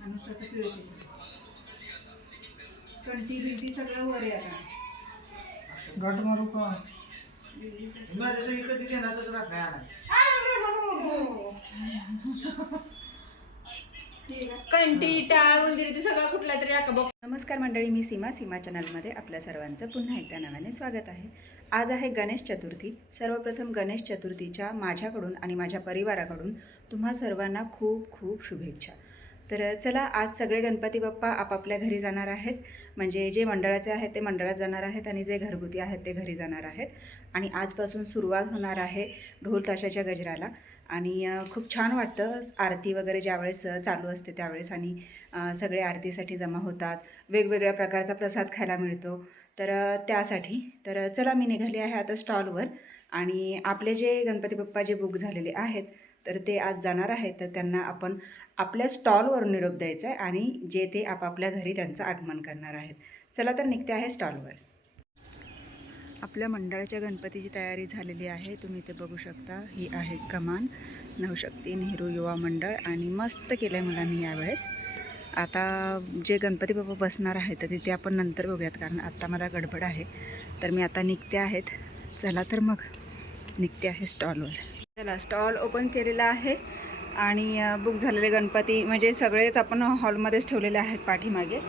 पिळते कंटी बिंटी सगळं वर आहे आता. मारू का? माझं तर कधी घेणारच राहत नाही आणायचं. कंटी टाळ उंदिरी ते सगळं कुठला तरी नमस्कार मंडळी मी सीमा. सीमा चॅनलमध्ये आपल्या सर्वांचं पुन्हा एकदा नव्याने स्वागत आहे. आज आहे गणेश चतुर्थी. सर्वप्रथम गणेश चतुर्थीच्या माझ्याकडून आणि माझ्या परिवाराकडून तुम्हा सर्वांना खूप खूप शुभेच्छा. तर चला आज सगळे गणपती बाप्पा आपापल्या घरी जाणार आहेत. म्हणजे जे मंडळाचे आहेत ते मंडळात जाणार आहेत आणि जे घरगुती आहेत ते घरी जाणार आहेत. आणि आजपासून सुरुवात होणार आहे ढोल ताशाच्या गजराला. आणि खूप छान वाटतं आरती वगैरे ज्यावेळेस चालू असते त्यावेळेस आणि सगळे आरतीसाठी जमा होतात. वेगवेगळ्या प्रकारचा प्रसाद खायला मिळतो. तर त्यासाठी तर चला मी निघाली आहे आता स्टॉलवर. आणि आपले जे गणपती बाप्पा जे बुक झालेले आहेत तर ते आज जाणार आहेत. तर त्यांना आपण आपल्या स्टॉलवर निरोप द्यायचा आहे आणि जे ते आपापल्या घरी त्यांचं आगमन करणार आहेत. चला तर निघते आहे स्टॉलवर. आपल्या मंडळाच्या गणपतीची तयारी झालेली आहे. तुम्ही इथे बघू शकता ही आहे कमान. नवशक्ती नेहरू युवा मंडळ आणि मस्त केलं आहे मुलांनी यावेळेस. आता जे गणपती बाप्पा बसणार आहेत तर तिथे आपण नंतर बघूयात कारण आत्ता मला गडबड आहे. तर मी आता निघते आहेत. चला तर मग निघते आहे स्टॉलवर. चला स्टॉल ओपन केलेला आहे. आणि बुक झालेले गणपती म्हणजे सगळेच आपण हॉलमध्येच ठेवलेले आहेत पाठीमागे.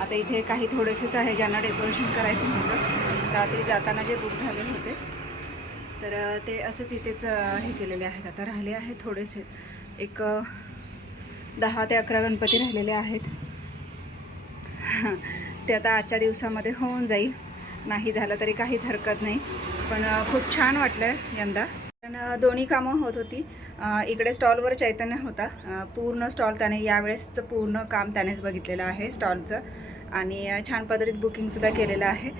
आता इथे काही थोडेसेच आहे ज्यांना डेकोरेशन करायचं होतं रात्री जाताना जे बुक झाले होते. तर ते असंच इथेच हे केलेले आहेत. आता राहिले आहेत थोडेसे. एक दहा ते अकरा गणपती राहिलेले आहेत. ते आता आजच्या दिवसामध्ये होऊन जाईल. नाही झालं तरी काहीच हरकत नाही. पण खूप छान वाटलं यंदा. कारण दोन्ही कामं होत होती. इकडे स्टॉलवर चैतन्य होता. पूर्ण स्टॉल त्याने यावेळेसचं पूर्ण काम त्यानेच बघितलेलं आहे स्टॉलचं. आणि छान पद्धतीत बुकिंगसुद्धा केलेलं आहे.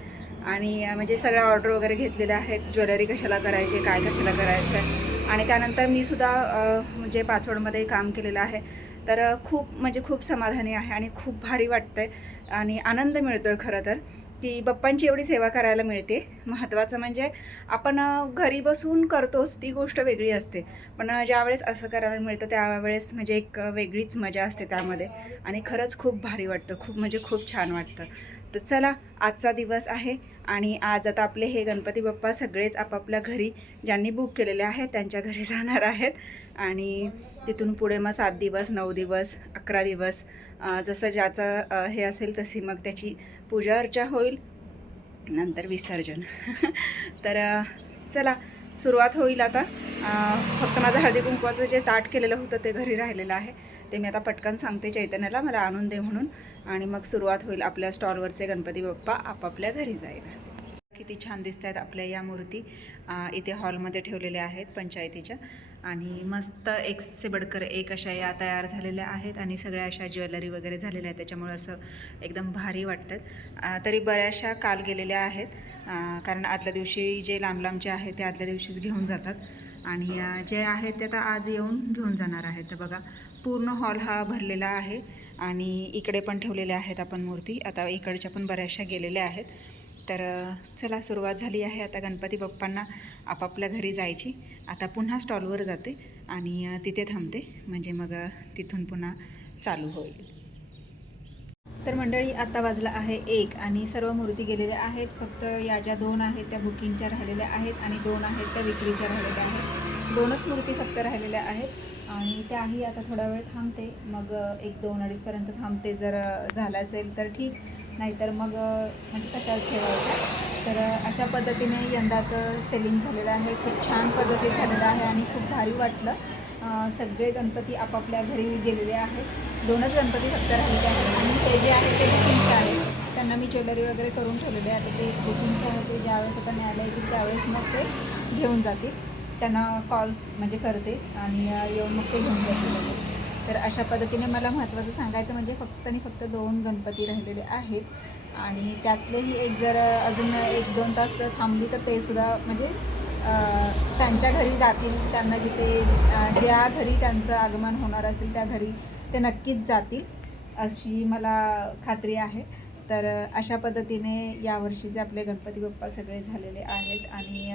आणि म्हणजे सगळ्या ऑर्डर वगैरे घेतलेल्या आहेत ज्वेलरी कशाला करायची काय कशाला करायचं आहे आणि त्यानंतर मी सुद्धा म्हणजे पाचवडमध्ये काम केलेलं आहे. तर खूप म्हणजे खूप समाधानी आहे आणि खूप भारी वाटतं आहे आणि आनंद मिळतो आहे खरं तर. की बाप्पांची एवढी सेवा करायला मिळते. महत्त्वाचं म्हणजे आपण घरी बसून करतोच ती गोष्ट वेगळी असते. पण ज्यावेळेस असं करायला मिळतं त्यावेळेस म्हणजे एक वेगळीच मजा असते त्यामध्ये. आणि खरंच खूप भारी वाटतं खूप म्हणजे खूप छान वाटतं. तर चला आजचा दिवस आहे आणि आज आता आपले हे गणपती बाप्पा सगळेच आपापल्या घरी ज्यांनी बुक केलेले आहेत त्यांच्या घरी जाणार आहेत. आणि तिथून पुढे मग सात दिवस नऊ दिवस अकरा दिवस जसं ज्याचं हे असेल तशी मग त्याची पूजा अर्चा होईल नंतर विसर्जन. तर चला सुरुवात होईल आता. फक्त माझं हळदी कुंकवाचं जे ताट केलेलं होतं ते घरी राहिलेलं आहे. ते मी आता पटकन सांगते चैतन्याला मला आणून दे म्हणून. आणि मग सुरुवात होईल आपल्या स्टॉलवरचे गणपती बाप्पा आपापल्या घरी जायला. किती छान दिसत आहेत आपल्या या मूर्ती. इथे हॉलमध्ये ठेवलेल्या आहेत पंचायतीच्या. आणि मस्त एक सिबडकर एक अशा या तयार झालेल्या आहेत आणि सगळ्या अशा ज्वेलरी वगैरे झालेल्या आहेत. त्याच्यामुळे असं एकदम भारी वाटतात तरी बऱ्याचशा काल गेलेल्या आहेत. कारण आदल्या दिवशी जे लांब लांबचे आहेत ते आदल्या दिवशीच घेऊन जातात. आणि जे आहेत ते आता आज येऊन घेऊन जाणार आहेत. तर बघा पूर्ण हॉल हा भरलेला आहे. आणि इकडे पण ठेवलेल्या आहेत आपण मूर्ती. आता इकडच्या पण बऱ्याचशा गेलेल्या आहेत. तर चला सुरुवात झाली आहे आता गणपती बाप्पांना आपापल्या घरी जायची. आता पुन्हा स्टॉलवर जाते आणि तिथे थांबते. म्हणजे मग तिथून पुन्हा चालू होईल. तर मंडळी आता वाजला आहे एक आणि सर्व मूर्ती गेलेल्या आहेत. फक्त या ज्या दोन आहेत त्या बुकिंगच्या राहिलेल्या आहेत आणि दोन आहेत त्या विक्रीच्या राहिलेल्या आहेत. दोनच मूर्ती फक्त राहिलेल्या आहेत आणि त्याही आता थोडा वेळ थांबते. मग एक दोन अडीचपर्यंत थांबते जर झालं असेल तर ठीक. नाहीतर मग म्हणजे तशाच ठेवायचं तर अशा पद्धतीने यंदाचं सेलिंग झालेलं आहे. खूप छान पद्धती झालेलं आहे आणि खूप भारी वाटलं. सगळे गणपती आपापल्या घरी गेलेले आहेत. दोनच गणपती फक्त राहिलेले आहेत. आणि हे जे आहे ते बुकिंगचे आहेत त्यांना मी ज्वेलरी वगैरे करून ठेवलेले आहे. ते बुकिंगचे होते ज्यावेळेस आता न्यायला येतील त्यावेळेस मग ते घेऊन जातील. त्यांना कॉल म्हणजे करते आणि येऊन मग ते घेऊन जातील. तर अशा पद्धतीने मला महत्त्वाचं सांगायचं म्हणजे फक्त आणि फक्त दोन गणपती राहिलेले आहेत. आणि त्यातलेही एक जर अजून एक दोन तास थांबली तर ते सुद्धा म्हणजे त्यांच्या घरी जातील. त्यांना जिथे ज्या घरी त्यांचं आगमन होणार असेल त्या घरी ते नक्कीच जातील अशी मला खात्री आहे. तर अशा पद्धतीने यावर्षीचे आपले गणपती बाप्पा सगळे झालेले आहेत आणि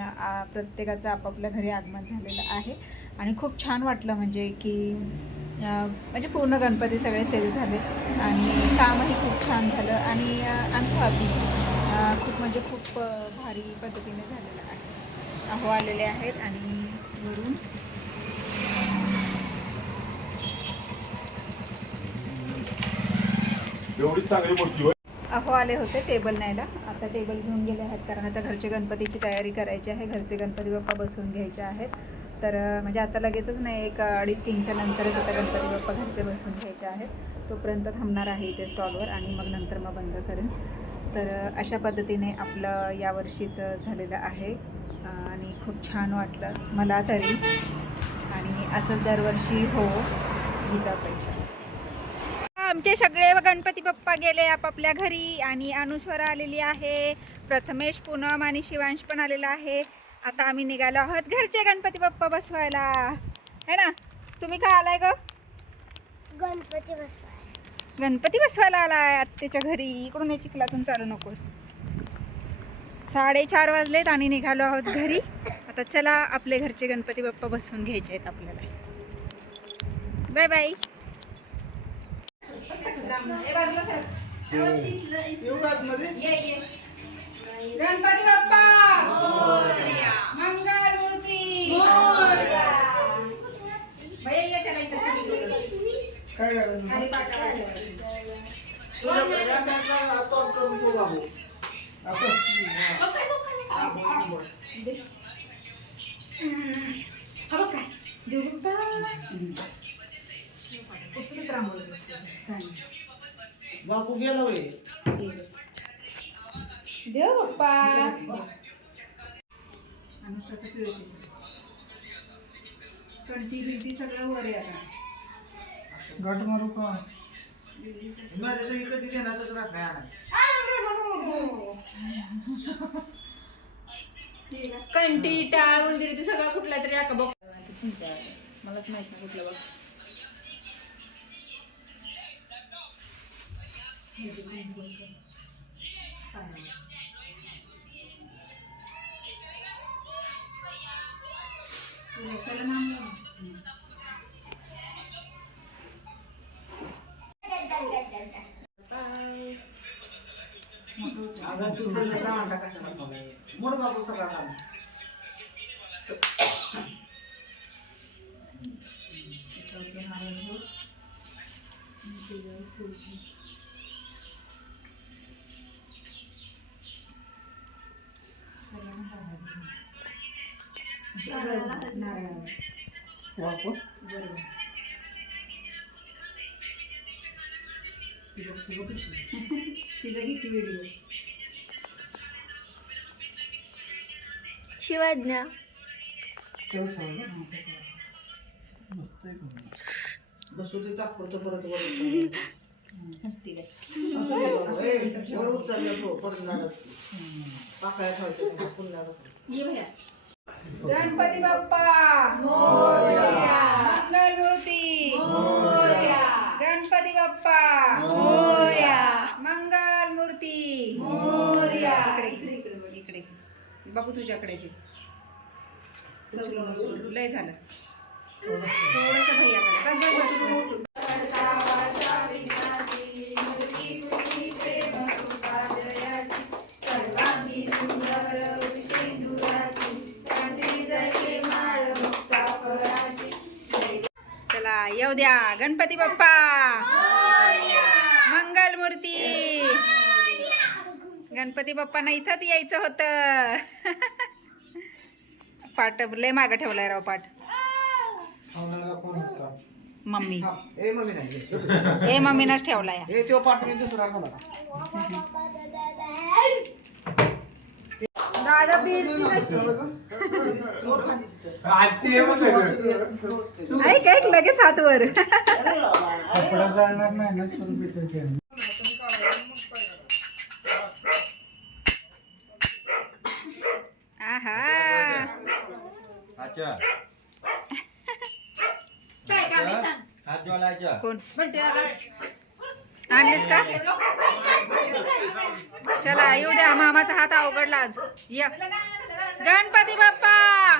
प्रत्येकाचं आपापल्या घरी आगमन झालेलं आहे. आणि खूप छान वाटलं म्हणजे की म्हणजे पूर्ण गणपती सगळे सेल झाले आणि कामही खूप छान झालं आणि आय एम हॅपी खूप म्हणजे खूप भारी पद्धतीने झालेलं आहे. अहो आलेले आहेत आणि वरून. अहो आले होते टेबल न्यायला. आता टेबल घेऊन गेले आहेत कारण आता घरचे गणपतीची तयारी करायची आहे. घरचे गणपती बाप्पा बसवून घ्यायचे आहेत. तर म्हणजे आता लगेचच नाही एक अडीच तीनच्या नंतरच आता गणपती बाप्पा घरचे बसून घ्यायचे आहेत. तोपर्यंत थांबणार आहे इथे स्टॉलवर आणि मग नंतर मग बंद करेन. तर अशा पद्धतीने आपलं यावर्षीचं झालेलं आहे. आणि खूप छान वाटलं मला तरी. आणि असंच दरवर्षी हो हीच अपेक्षा. आमचे सगळे गणपती बाप्पा गेले आपापल्या घरी आणि अनुस्वरा आलेली आहे. प्रथमेश पूनम आणि शिवांश पण आलेला आहे. आता आम्ही निघालो आहोत घरचे गणपती बाप्पा बसवायला. है ना? तुम्ही का आलाय ग? गणपती बसवाय गणपती बसवायला आलाय आत्याच्या घरी. इकडून चिखलातून चालू नकोस. साडेचार वाजलेत आणि निघालो आहोत घरी. आता चला आपले घरचे गणपती बाप्पा बसवून घ्यायचे आहेत आपल्याला. Bye bye. आतमध्ये गणपती बाप्पा मंगल मूर्ती भैया ये त्याला इथं खाली बोलव. काय करायचं खाली पाटावर ठेव. तुझ्या या साईडला तोंड करून ठेव बाबू असं हा बघ काय देव बाप्पा उसळीत रांगोळी बसली. काय नाही. बापू गेला वय देव पिळते कंटी बिंटी सगळं वर आहे आता. घाट मारू का? माझ्या तर कधी घेणारच राहत नाही कंटी टाळ उंदिरी ते सगळं कुठला तरी एका बॉक्स मलाच माहीत नाही कुठला बॉक्स अगं तू तुला रावण बाबू सगळा वापर तिचा किती व्हिडिओ मस्त का बसू ते तात्पुरतं परत वर काय उचललं परत पाकळ्या पुन्हा ये भैया गणपती बाप्पा! मंगल मूर्ती गणपती बाप्पा! मंगल मूर्ती इकडे इकडे इकडे बघ इकडे. बघू तुझ्याकडे. लय झालं. थोडस. भैयाकडे येऊ द्या. गणपती बाप्पा. मंगल मूर्ती गणपती बाप्पांना इथंच यायचं होतं. पाट लय मागं ठेवलाय राव पाठ. मम्मी. ए मम्मी नाही ए मम्मीनंच ठेवलाय. ए ऐक ऐक लगेच कपडा जाणार नाही ना हात कोण? आला आणलीस का? चला येऊ द्या मामाचा हात अवघडला आज. या. गणपती बाप्पा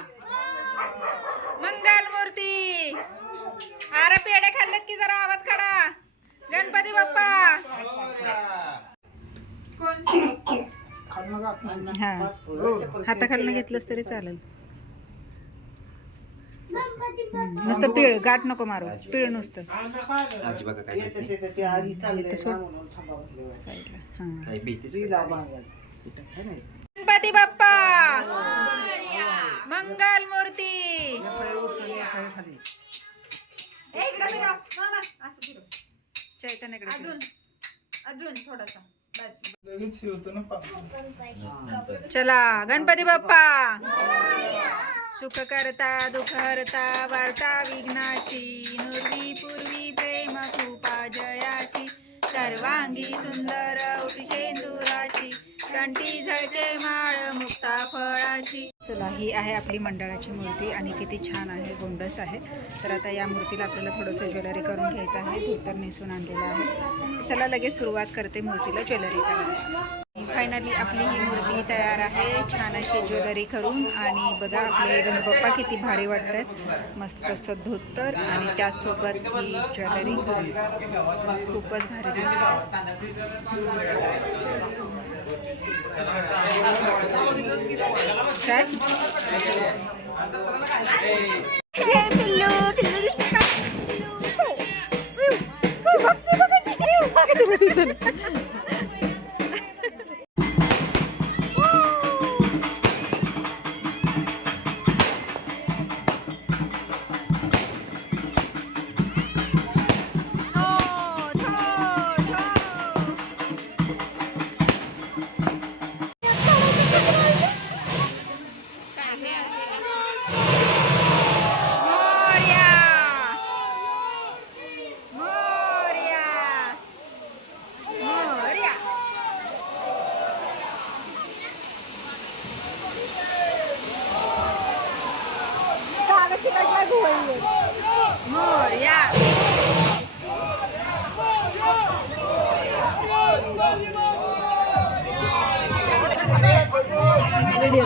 मंगल मूर्ती अरे पेढे खाल्लेत की जरा आवाज काढा. गणपती बाप्पा. हा. हाताखालनं घेतलंस तरी चालेल. हम्म, नुसतं पिळ गाठ नको मारू. पिळ नुसतं. आजी बघा काय. साईडला. हा. काय भीतीच काय. गणपती बाप्पा. इकडे अजून. अजून थोडासा. बस. लगेच हे होतं ना पाणी. चला गणपती बाप्पा. सुख करता दुःख हरता वार्ता विघ्नाची नुर्वी पूर्वी प्रेम खूपा जयाची. सर्वांगी सुंदर उठी शेंदुराची. कंठी झळके माळ मुक्ता फळाची. चला ही आहे आपली मंडळाची मूर्ती आणि किती छान आहे गोंडस आहे. तर आता या मूर्तीला आपल्याला थोडंसं ज्वेलरी करून घ्यायचं आहे. धोतर नेसून आणलेलं आहे. चला लगेच सुरुवात करते मूर्तीला ज्वेलरी करायला. फायनली आपली ही मूर्ती तयार आहे. छान अशी ज्वेलरी करून. आणि बघा आपले गणपप्पा किती भारी वाटत आहेत मस्त असं धोतर आणि त्यासोबत ही ज्वेलरी खूपच भारी दिसते. काय? पिल्लू দিয়ে